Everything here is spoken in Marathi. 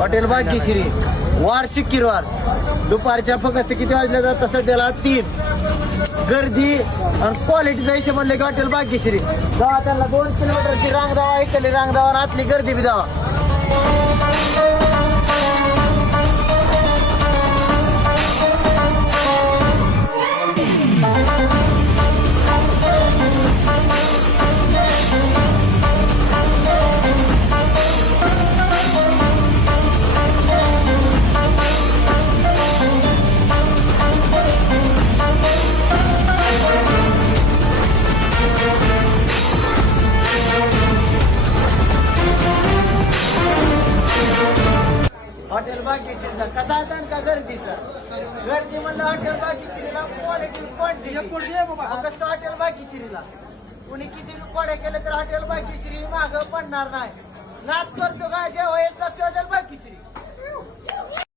हॉटेल भाग्यश्री वार शुक्रवार दुपारच्या फक्त किती वाजल्या जात सध्याला 3. गर्दी आणि क्वालिटीचा हिशोब म्हणलं की हॉटेल भाग्यश्री जावा त्यांना 2 किलोमीटरची रांग जावा, इकडली रांग जावा आणि आतली गर्दी बी जावा. हॉटेल भाग्यश्रीचा कसा होता का गर्दीचा? गर्दी म्हणलं हॉटेल भाग्यश्रीला क्वालिटी कसं हॉटेल भाग्यश्रीला कुणी किती कोड्या केलं तर हॉटेल भाग्यश्री मागं पडणार नाही. नाद करतो का जेव्हा हॉटेल भाग्यश्री.